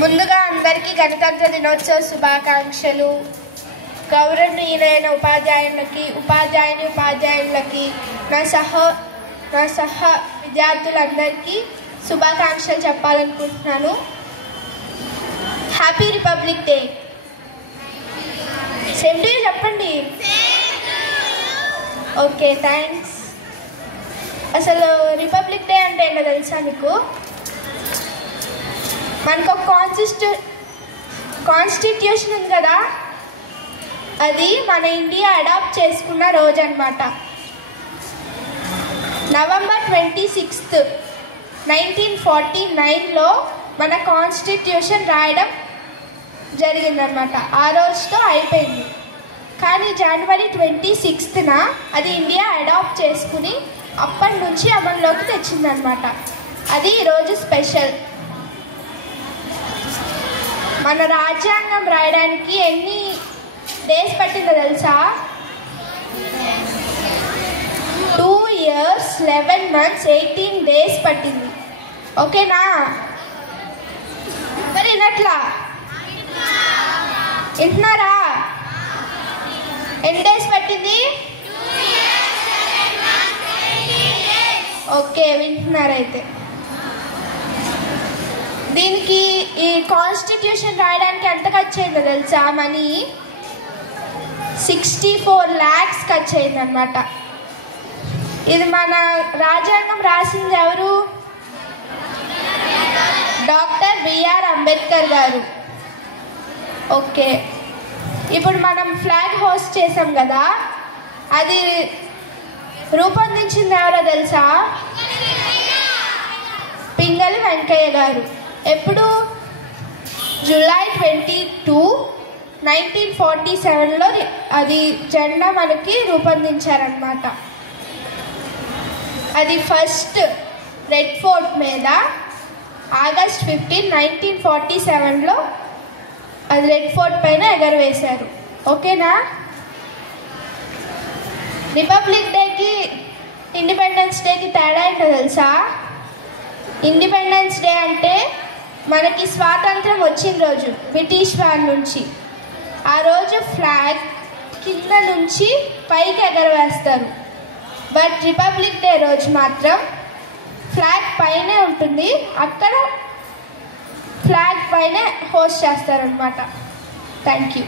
ముందుగా అందరికీ గణతంత్ర దినోత్సవ శుభాకాంక్షలు. గౌరవనీయులైన ఉపాధ్యాయులకి నా సహ విద్యార్థులందరికీ శుభాకాంక్షలు చెప్పాలనుకుంటున్నాను. Happy republic day. Same to you చెప్పండి. Okay, thanks. అసలు రిపబ్లిక్ డే అంటే ఏంటో తెలుసా మీకు? మనకు ఒక కాన్స్టిట్యూషన్ ఉంది కదా, అది మన ఇండియా అడాప్ట్ చేసుకున్న రోజు అన్నమాట. నవంబర్ 26, 1949లో మన కాన్స్టిట్యూషన్ రాయడం జరిగిందనమాట. ఆ రోజుతో అయిపోయింది. కానీ జనవరి 26న అది ఇండియా అడాప్ట్ చేసుకుని అప్పటి నుంచి అమల్లోకి తెచ్చిందనమాట. అది ఈరోజు స్పెషల్. మన రాజ్యాంగం రాయడానికి ఎన్ని డేస్ పట్టిందో తెలుసా? 2 years 11 months 18 days పట్టింది. ఓకేనా? మరి వినట్లా? వింటున్నారా? ఎన్ని డేస్ పట్టింది? ఓకే, వింటున్నారైతే. దీనికి ఈ కాన్స్టిట్యూషన్ రాయడానికి ఎంత ఖర్చు అయిందో తెలుసా? మనీ 64 lakhs ఖర్చు అయిందనమాట. ఇది మన రాజ్యాంగం రాసింది ఎవరు? డాక్టర్ బిఆర్ అంబేద్కర్ గారు. ఓకే, ఇప్పుడు మనం ఫ్లాగ్ హోస్ట్ చేసాం కదా, అది రూపొందించింది ఎవరో తెలుసా? పింగళి వెంకయ్య గారు. ఎప్పుడు? జూలై 22, 1947లో అది జెండా మనకి రూపొందించారనమాట. అది ఫస్ట్ రెడ్ ఫోర్ట్ మీద ఆగస్ట్ 15, 1947లో అది రెడ్ ఫోర్ట్ పైన ఎగరవేశారు. ఓకేనా? రిపబ్లిక్ డేకి ఇండిపెండెన్స్ డేకి తేడా ఏంటో తెలుసా? ఇండిపెండెన్స్ డే అంటే మనకి స్వాతంత్రం వచ్చిన రోజు బ్రిటిష్ వారి నుంచి. ఆ రోజు ఫ్లాగ్ కింద నుంచి పైకి ఎగరవేస్తారు. బట్ రిపబ్లిక్ డే రోజు మాత్రం ఫ్లాగ్ పైనే ఉంటుంది, అక్కడ ఫ్లాగ్ పైనే హోస్ట్ చేస్తారనమాట. Thank you.